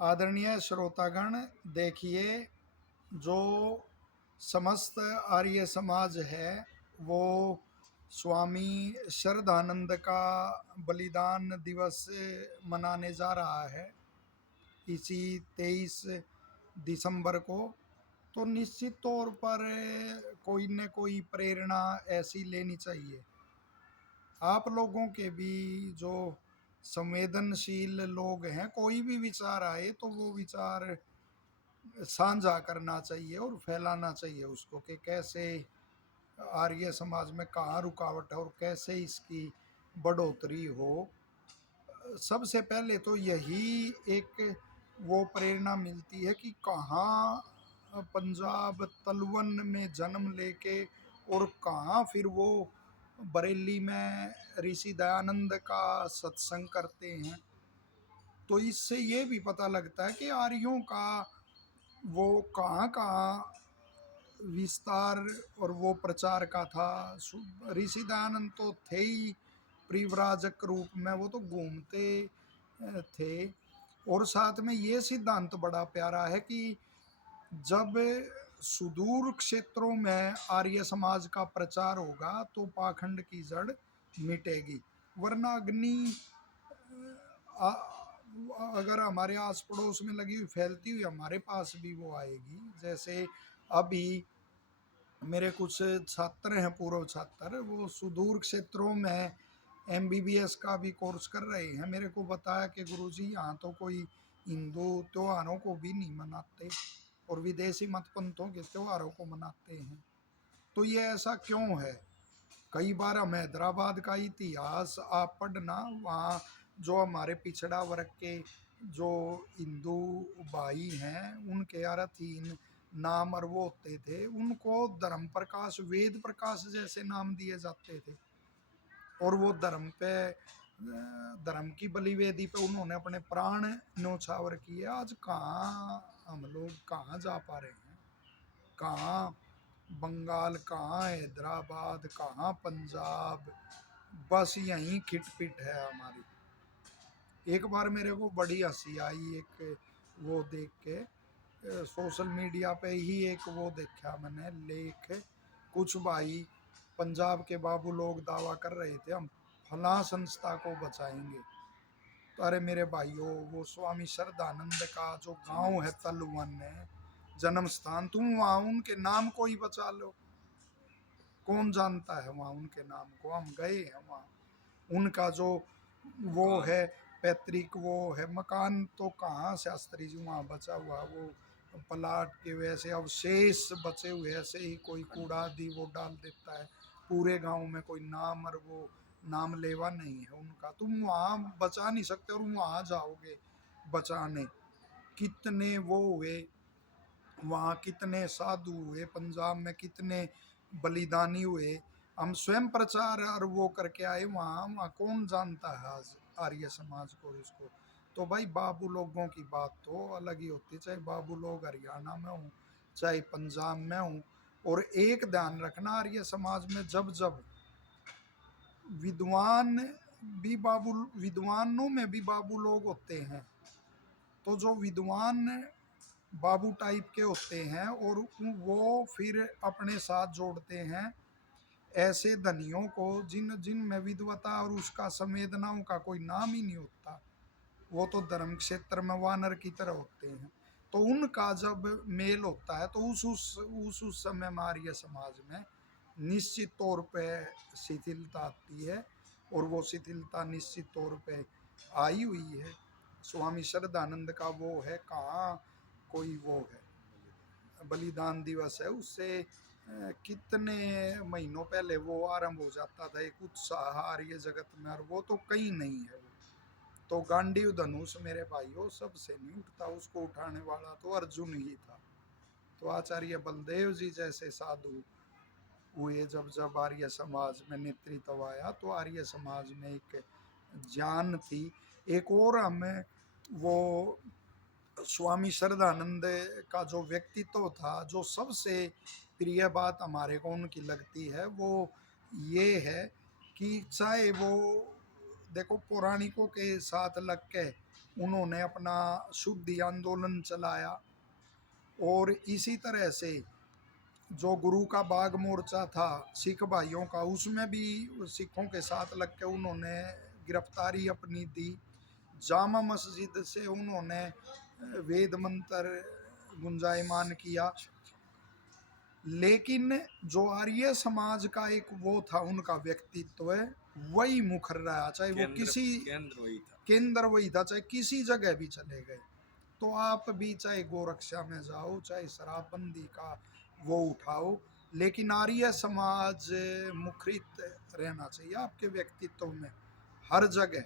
आदरणीय श्रोतागण, देखिए, जो समस्त आर्य समाज है वो स्वामी शरदानंद का बलिदान दिवस मनाने जा रहा है इसी 23 दिसंबर को। तो निश्चित तौर पर कोई न कोई प्रेरणा ऐसी लेनी चाहिए। आप लोगों के भी जो संवेदनशील लोग हैं, कोई भी विचार आए तो वो विचार साझा करना चाहिए और फैलाना चाहिए उसको, कि कैसे आर्य समाज में कहाँ रुकावट है और कैसे इसकी बढ़ोतरी हो। सबसे पहले तो यही एक वो प्रेरणा मिलती है कि कहाँ पंजाब तलवन में जन्म लेके और कहाँ फिर वो बरेली में ऋषि दयानंद का सत्संग करते हैं। तो इससे ये भी पता लगता है कि आर्यों का वो कहाँ कहाँ विस्तार और वो प्रचार का था। ऋषि दयानंद तो थे ही परिव्राजक रूप में, वो तो घूमते थे। और साथ में ये सिद्धांत बड़ा प्यारा है कि जब सुदूर क्षेत्रों में आर्य समाज का प्रचार होगा तो पाखंड की जड़ मिटेगी। वरना अग्नि अगर हमारे आस पड़ोस में लगी हुई फैलती हुई हमारे पास भी वो आएगी। जैसे अभी मेरे कुछ छात्र हैं, पूर्व छात्र, वो सुदूर क्षेत्रों में एमबीबीएस का भी कोर्स कर रहे हैं। मेरे को बताया कि गुरुजी यहाँ तो कोई हिंदू त्योहारों को भी नहीं मनाते और विदेशी मत पंथों के त्योहारों को मनाते हैं। तो ये ऐसा क्यों है? कई बार हम हैदराबाद का इतिहास आप पढ़ना, वहाँ जो हमारे पिछड़ा वर्ग के जो हिंदू भाई हैं उनके अरथीन नाम और वो होते थे, उनको धर्म प्रकाश वेद प्रकाश जैसे नाम दिए जाते थे। और वो धर्म की बलिवेदी पे उन्होंने अपने प्राण न्योछावर किए। आज कहाँ हम लोग कहाँ जा पा रहे हैं? कहाँ बंगाल, कहाँ हैदराबाद, कहाँ पंजाब, बस यहीं खिटपिट है हमारी। एक बार मेरे को बड़ी हंसी आई, एक वो देख के सोशल मीडिया पे ही एक वो देखा मैंने लेख। कुछ भाई पंजाब के बाबू लोग दावा कर रहे थे हम फला संस्था को बचाएंगे। तो अरे मेरे भाइयों, वो स्वामी श्रद्धानंद का जो गांव है तलवन है, जन्म स्थान, तुम वहाँ उनके नाम को ही बचा लो। कौन जानता है वहाँ उनके नाम को? हम गए हैं वहाँ। उनका जो वो है पैतृक वो है मकान, तो कहाँ शास्त्री जी वहाँ बचा हुआ वो प्लाट के वैसे अवशेष बचे हुए, ऐसे ही कोई कूड़ा आदि वो डाल देता है। पूरे गांव में कोई नाम और वो नाम लेवा नहीं है उनका। तुम वहाँ बचा नहीं सकते और वहाँ जाओगे बचाने। कितने वो हुए वहाँ, कितने साधु हुए पंजाब में, कितने बलिदानी हुए। हम स्वयं प्रचार और वो करके आए वहाँ। वहाँ कौन जानता है आज आर्य समाज को, उसको? तो भाई बाबू लोगों की बात तो अलग ही होती है, चाहे बाबू लोग हरियाणा में हों चाहे पंजाब में हों। और एक ध्यान रखना, आर्य समाज में जब जब विद्वान भी बाबू, विद्वानों में भी बाबू लोग होते हैं, तो जो विद्वान बाबू टाइप के होते हैं और वो फिर अपने साथ जोड़ते हैं ऐसे धनियों को जिन जिनमें विद्वता और उसका संवेदनाओं का कोई नाम ही नहीं होता। वो तो धर्म क्षेत्र में वानर की तरह होते हैं। तो उनका जब मेल होता है तो उस समय आर्य समाज में निश्चित तौर पे शिथिलता आती है। और वो शिथिलता निश्चित तौर पे आई हुई है। स्वामी श्रद्धानंद का वो है, कहाँ कोई वो है बलिदान दिवस है, उससे कितने महीनों पहले वो आरंभ हो जाता था एक उत्साह आर्य जगत में, और वो तो कहीं नहीं है। वो तो गांडीव धनुष मेरे भाइयों सबसे नहीं उठता, उसको उठाने वाला तो अर्जुन ही था। तो आचार्य बलदेव जी जैसे साधु हुए जब जब आर्य समाज में नेतृत्व आया, तो आर्य समाज में एक जान थी। एक और हमें वो स्वामी श्रद्धानंद का जो व्यक्तित्व था, जो सबसे प्रिय बात हमारे को उनकी लगती है, वो ये है कि चाहे वो देखो पौराणिकों के साथ लग के उन्होंने अपना शुद्धि आंदोलन चलाया। और इसी तरह से जो गुरु का बाग मोर्चा था सिख भाइयों का, उसमें भी सिखों के साथ लग के उन्होंने गिरफ्तारी अपनी दी। जामा मस्जिद से उन्होंने वेद मंत्र गुंजायमान किया। लेकिन जो आर्य समाज का एक वो था, उनका व्यक्तित्व है वही मुखर रहा, चाहे वो किसी केंद्र वही था, चाहे किसी जगह भी चले गए। तो आप भी चाहे गोरक्षा में जाओ, चाहे शराबबंदी का वो उठाओ, लेकिन आर्य समाज मुखरित रहना चाहिए आपके व्यक्तित्व में हर जगह।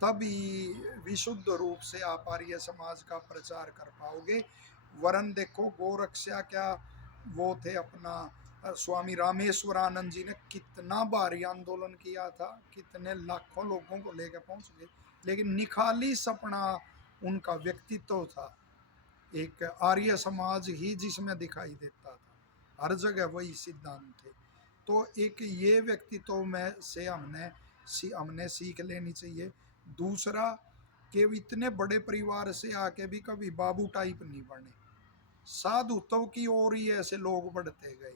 तभी विशुद्ध रूप से आप आर्य समाज का प्रचार कर पाओगे। वरन देखो गोरक्षा क्या वो थे अपना स्वामी रामेश्वरानंद जी ने कितना भारी आंदोलन किया था, कितने लाखों लोगों को लेकर पहुंच गए, लेकिन निखालिस अपना उनका व्यक्तित्व था, एक आर्य समाज ही जिसमें दिखाई देता था, हर जगह वही सिद्धांत थे। तो एक ये व्यक्तित्व में से हमने सीख लेनी चाहिए। दूसरा कि इतने बड़े परिवार से आके भी कभी बाबू टाइप नहीं बने, साधुत्व की ओर ही ऐसे लोग बढ़ते गए,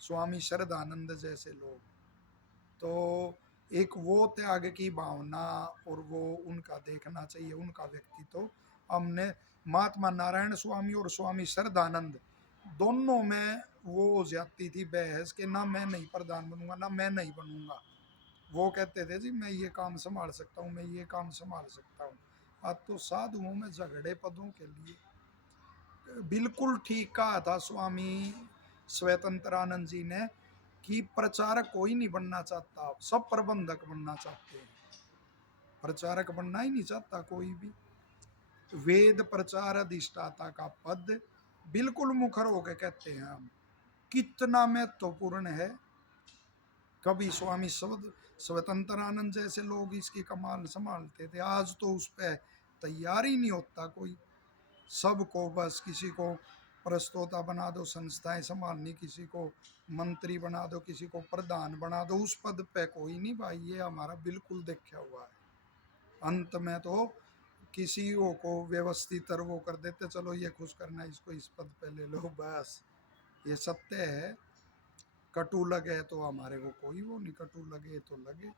स्वामी श्रद्धानंद जैसे लोग। तो एक वो त्याग की भावना और वो उनका देखना चाहिए, उनका व्यक्तित्व। हमने महात्मा नारायण स्वामी और स्वामी श्रद्धानंद दोनों में वो हो जाती थी बहस कि ना मैं नहीं प्रधान बनूंगा, ना मैं नहीं बनूंगा। वो कहते थे जी मैं ये काम संभाल सकता हूँ, मैं ये काम संभाल सकता हूँ। आज तो साधुओं में झगड़े पदों के लिए। बिल्कुल ठीक कहा था स्वामी स्वतंत्रानंद जी ने कि प्रचारक कोई नहीं बनना चाहता, सब प्रबंधक बनना चाहते हैं, प्रचारक बनना ही नहीं चाहता कोई भी। वेद प्रचार अधिष्ठाता का पद बिल्कुल मुखर होकर कहते हैं हम, कितना महत्वपूर्ण है। कभी स्वामी स्वतंत्रानंद जैसे लोग इसकी कमान संभालते थे, आज तो उस पर तैयार ही नहीं होता कोई। सबको बस किसी को प्रस्तोता बना दो, संस्थाएं संभालनी, किसी को मंत्री बना दो, किसी को प्रधान बना दो, उस पद पे कोई नहीं भाई। ये हमारा बिल्कुल देखा हुआ है। अंत में तो किसी को व्यवस्थित वो कर देते, चलो ये खुश करना इसको इस पद पे ले लो, बस। ये सत्य है। कटु लगे तो हमारे को कोई वो नहीं, कटु लगे तो लगे,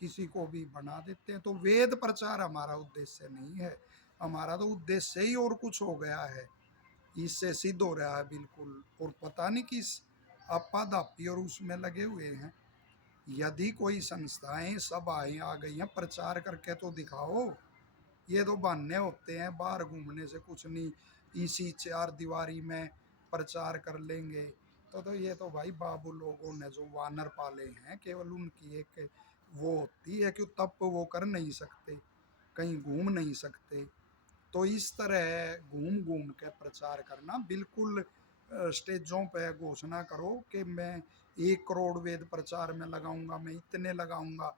किसी को भी बना देते हैं। तो वेद प्रचार हमारा उद्देश्य नहीं है, हमारा तो उद्देश्य ही और कुछ हो गया है, इससे सिद्ध हो रहा है बिल्कुल। और पता नहीं किस आपाधापी और उसमें लगे हुए हैं। यदि कोई संस्थाएं सब आए आ गई हैं, प्रचार करके तो दिखाओ। ये तो बहाने होते हैं, बाहर घूमने से कुछ नहीं, इसी चार दीवारी में प्रचार कर लेंगे। तो ये तो भाई बाबू लोगों ने जो वानर पाले हैं, केवल उनकी एक वो होती है कि तप वो कर नहीं सकते, कहीं घूम नहीं सकते। तो इस तरह घूम घूम के प्रचार करना, बिल्कुल स्टेजों पे घोषणा करो कि मैं 1 करोड़ वेद प्रचार में लगाऊंगा, मैं इतने लगाऊंगा।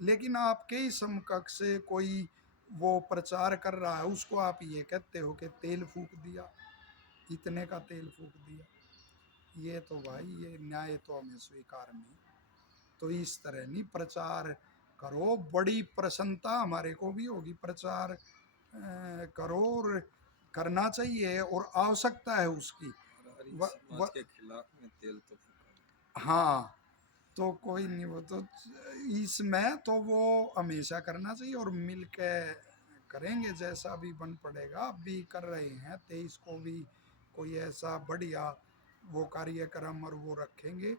लेकिन आपके ही समकक्ष से कोई वो प्रचार कर रहा है, उसको आप ये कहते हो कि तेल फूक दिया, इतने का तेल फूक दिया। ये तो भाई ये न्याय तो हमें स्वीकार नहीं। तो इस तरह नहीं प्रचार करो, बड़ी प्रसन्नता हमारे को भी होगी। प्रचार करो और करना चाहिए और आवश्यकता है उसकी। के खिलाफ में तेल तो फूका। हाँ, तो कोई नहीं, वो तो इसमें तो वो हमेशा करना चाहिए और मिल के करेंगे जैसा भी बन पड़ेगा। अब भी कर रहे हैं 23 को भी कोई ऐसा बढ़िया वो कार्यक्रम और वो रखेंगे।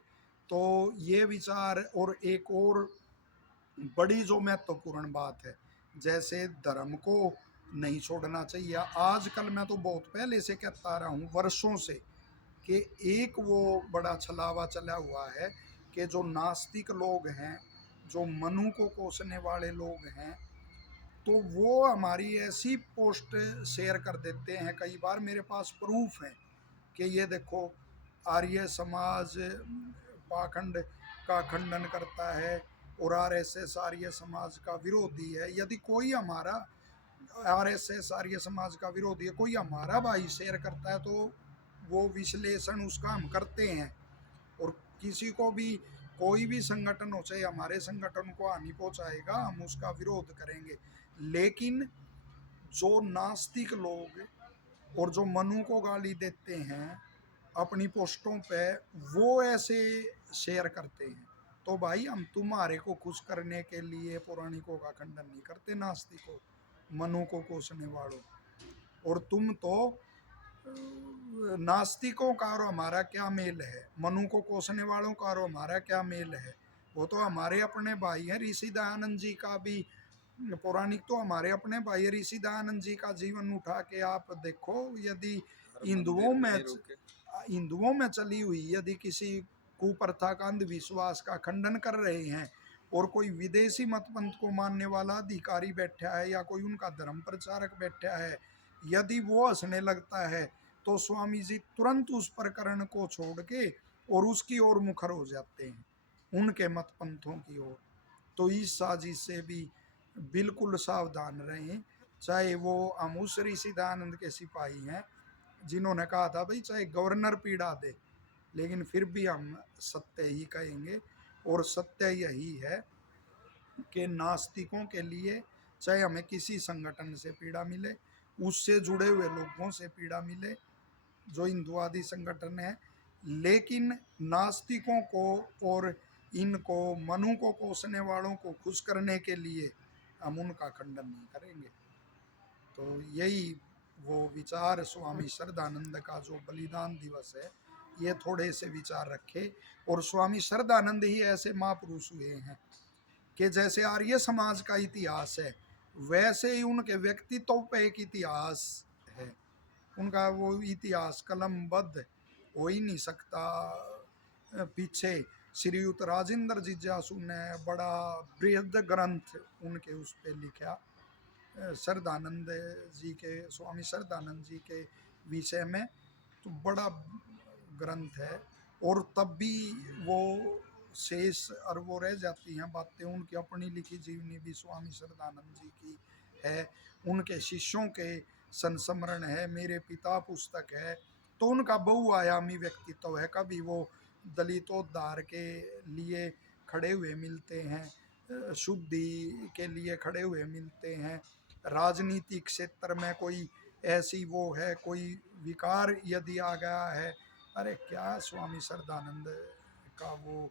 तो ये विचार। और एक और बड़ी जो महत्वपूर्ण बात है, जैसे धर्म को नहीं छोड़ना चाहिए। आजकल मैं तो बहुत पहले से कहता रहा हूँ, वर्षों से, कि एक वो बड़ा छलावा चला हुआ है कि जो नास्तिक लोग हैं, जो मनु को कोसने वाले लोग हैं, तो वो हमारी ऐसी पोस्ट शेयर कर देते हैं, कई बार मेरे पास प्रूफ है कि ये देखो आर्य समाज पाखंड का खंडन करता है और आरएसएस आर्य समाज का विरोधी है। यदि कोई हमारा आरएसएस आर्य समाज का विरोधी है, कोई हमारा भाई शेयर करता है, तो वो विश्लेषण उसका हम करते हैं। और किसी को भी कोई भी संगठन हो, चाहे हमारे संगठन को हानि पहुंचाएगा, हम उसका विरोध करेंगे। लेकिन जो नास्तिक लोग और जो मनु को गाली देते हैं अपनी पोस्टों पे, वो ऐसे शेयर करते हैं। तो भाई हम तुम्हारे को खुश करने के लिए पौराणिकों का खंडन नहीं करते, नास्तिकों मनु को कोसने वालों। और तुम तो नास्तिकों का और हमारा क्या मेल है, मनु को कोसने वालों का और हमारा क्या मेल है। वो तो हमारे अपने भाई हैं। ऋषि दयानंद जी का भी, पौराणिक तो हमारे अपने भाई ऋषि दयानंद जी का जीवन उठा के आप देखो। यदि हिंदुओं में चली हुई यदि किसी कुप्रथा का, अंधविश्वास का खंडन कर रहे हैं और कोई विदेशी मत पंथ को मानने वाला अधिकारी बैठा है या कोई उनका धर्म प्रचारक बैठा है, यदि वो हंसने लगता है तो स्वामी जी तुरंत उस प्रकरण को छोड़ के और उसकी ओर मुखर हो जाते हैं, उनके मत पंथों की ओर। तो इस साजिश से भी बिल्कुल सावधान रहें। चाहे वो हम उस ऋषि दयानंद के सिपाही हैं जिन्होंने कहा था भाई चाहे गवर्नर पीड़ा दे लेकिन फिर भी हम सत्य ही कहेंगे। और सत्य यही है कि नास्तिकों के लिए चाहे हमें किसी संगठन से पीड़ा मिले, उससे जुड़े हुए लोगों से पीड़ा मिले जो हिंदुवादी संगठन है, लेकिन नास्तिकों को और इनको मनु को कोसने वालों को खुश करने के लिए हम उनका खंडन नहीं करेंगे। तो यही वो विचार स्वामी श्रद्धानंद का जो बलिदान दिवस है, ये थोड़े से विचार रखे। और स्वामी श्रद्धानंद ही ऐसे महापुरुष हुए हैं कि जैसे आर्य समाज का इतिहास है वैसे ही उनके व्यक्तित्व पे एक इतिहास है। उनका वो इतिहास कलमबद्ध हो ही नहीं सकता। पीछे श्रीयुत राजेंद्र जिज्ञासु ने बड़ा बृहद ग्रंथ उनके उस पे लिखा श्रद्धानंद जी के, स्वामी श्रद्धानंद जी के विषय में, तो बड़ा ग्रंथ है। और तब भी वो शेष और वो रह जाती हैं बातें। उनकी अपनी लिखी जीवनी भी स्वामी श्रद्धानंद जी की है, उनके शिष्यों के संस्मरण है, मेरे पिता पुस्तक है। तो उनका बहुआयामी व्यक्तित्व है। कभी वो दलितोद्धार के लिए खड़े हुए मिलते हैं, शुद्धि के लिए खड़े हुए मिलते हैं, राजनीतिक क्षेत्र में कोई ऐसी वो है, कोई विकार यदि आ गया है, अरे क्या स्वामी श्रद्धानंद का वो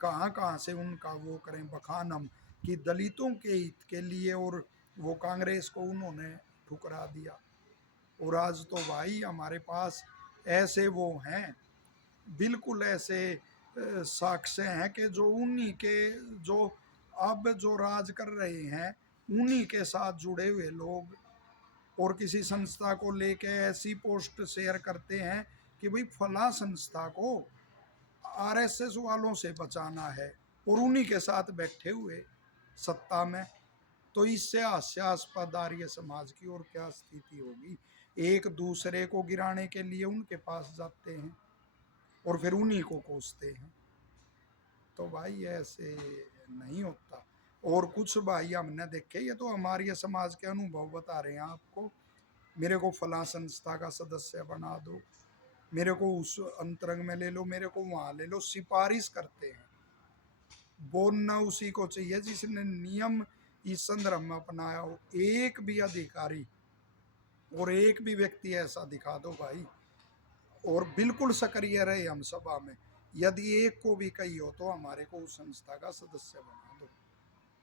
कहाँ कहाँ से उनका वो करें बखान हम कि दलितों के हित के लिए और वो कांग्रेस को उन्होंने ठुकरा दिया। और आज तो भाई हमारे पास ऐसे वो हैं, बिल्कुल ऐसे साक्ष्य हैं कि जो उन्हीं के जो अब जो राज कर रहे हैं उन्हीं के साथ जुड़े हुए लोग और किसी संस्था को लेके ऐसी पोस्ट शेयर करते हैं कि भाई फला संस्था को आरएसएस वालों से बचाना है और उन्हीं के साथ बैठे हुए सत्ता में। तो इससे हास्यास्पद आर्य समाज की और क्या स्थिति होगी। एक दूसरे को गिराने के लिए उनके पास जाते हैं और फिर उन्हीं को कोसते हैं। तो भाई ऐसे नहीं होता। और कुछ भाई हमने देखे, ये तो हमारे समाज के अनुभव बता रहे हैं आपको, मेरे को फला संस्था का सदस्य बना दो, मेरे को उस अंतरंग में ले लो, मेरे को वहाँ ले लो, सिफारिश करते हैं। बोलना उसी को चाहिए जिसने नियम इस संदर्भ में अपनाया हो। एक भी अधिकारी और एक भी व्यक्ति ऐसा दिखा दो भाई, और बिल्कुल सक्रिय रहे हम सभा में। यदि एक को भी कही हो तो हमारे को उस संस्था का सदस्य बना दो,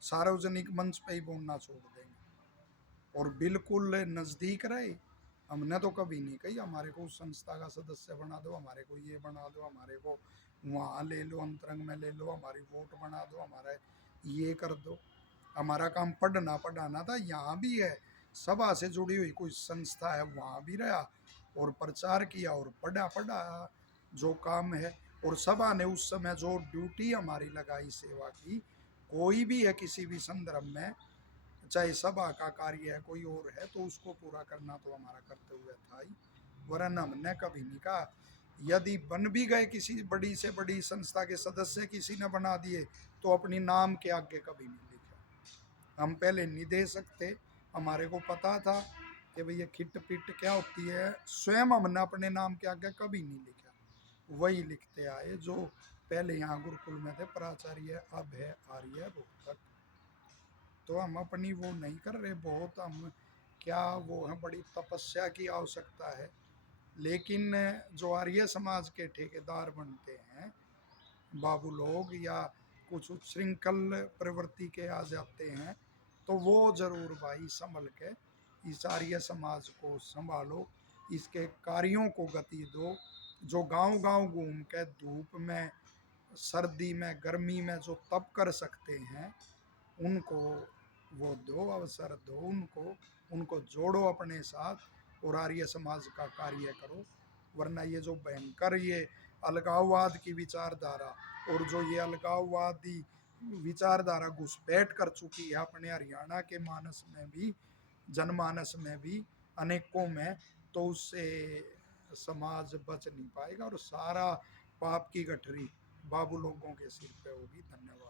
सार्वजनिक मंच पे ही बोलना छोड़ देंगे और बिल्कुल नज़दीक रहे। हमने तो कभी नहीं कही हमारे को उस संस्था का सदस्य बना दो, हमारे को ये बना दो, हमारे को वहाँ ले लो, अंतरंग में ले लो, हमारी वोट बना दो, हमारा ये कर दो। हमारा काम पढ़ना पढ़ाना था, यहाँ भी है, सभा से जुड़ी हुई कोई संस्था है वहाँ भी रहा और प्रचार किया और पढ़ा पढ़ा जो काम है। और सभा ने उस समय जो ड्यूटी हमारी लगाई सेवा की, कोई भी है किसी भी संदर्भ में, चाहे सभा का कार्य है कोई और है, तो उसको पूरा करना तो हमारा कर्तव्य था ही। वरन हमने कभी नहीं कहा, यदि बन भी गए किसी बड़ी से बड़ी संस्था के सदस्य किसी ने बना दिए तो अपनी नाम के आगे कभी नहीं लिखा। हम पहले नहीं दे सकते, हमारे को पता था कि भैया खिट पिट क्या होती है, स्वयं हमने अपने नाम के आगे कभी नहीं लिखा, वही लिखते आए जो पहले यहाँ गुरुकुल में थे, प्राचार्य अब है आर्य रोहतक। तो हम अपनी वो नहीं कर रहे, बहुत हम क्या वो है, बड़ी तपस्या की आवश्यकता है। लेकिन जो आर्य समाज के ठेकेदार बनते हैं बाबू लोग, या कुछ उच्छृंखल प्रवृत्ति के आ जाते हैं, तो वो जरूर भाई संभल के इस आर्य समाज को संभालो, इसके कार्यों को गति दो। जो गांव गांव घूम के धूप में, सर्दी में, गर्मी में जो तप कर सकते हैं, उनको वो दो, अवसर दो उनको, उनको जोड़ो अपने साथ और आर्य समाज का कार्य करो। वरना ये जो भयंकर ये अलगाववाद की विचारधारा, और जो ये अलगाववादी विचारधारा घुसपैठ कर चुकी है अपने हरियाणा के मानस में भी, जनमानस में भी, अनेकों में, तो उससे समाज बच नहीं पाएगा और सारा पाप की गठरी बाबू लोगों के सिर पे होगी। धन्यवाद।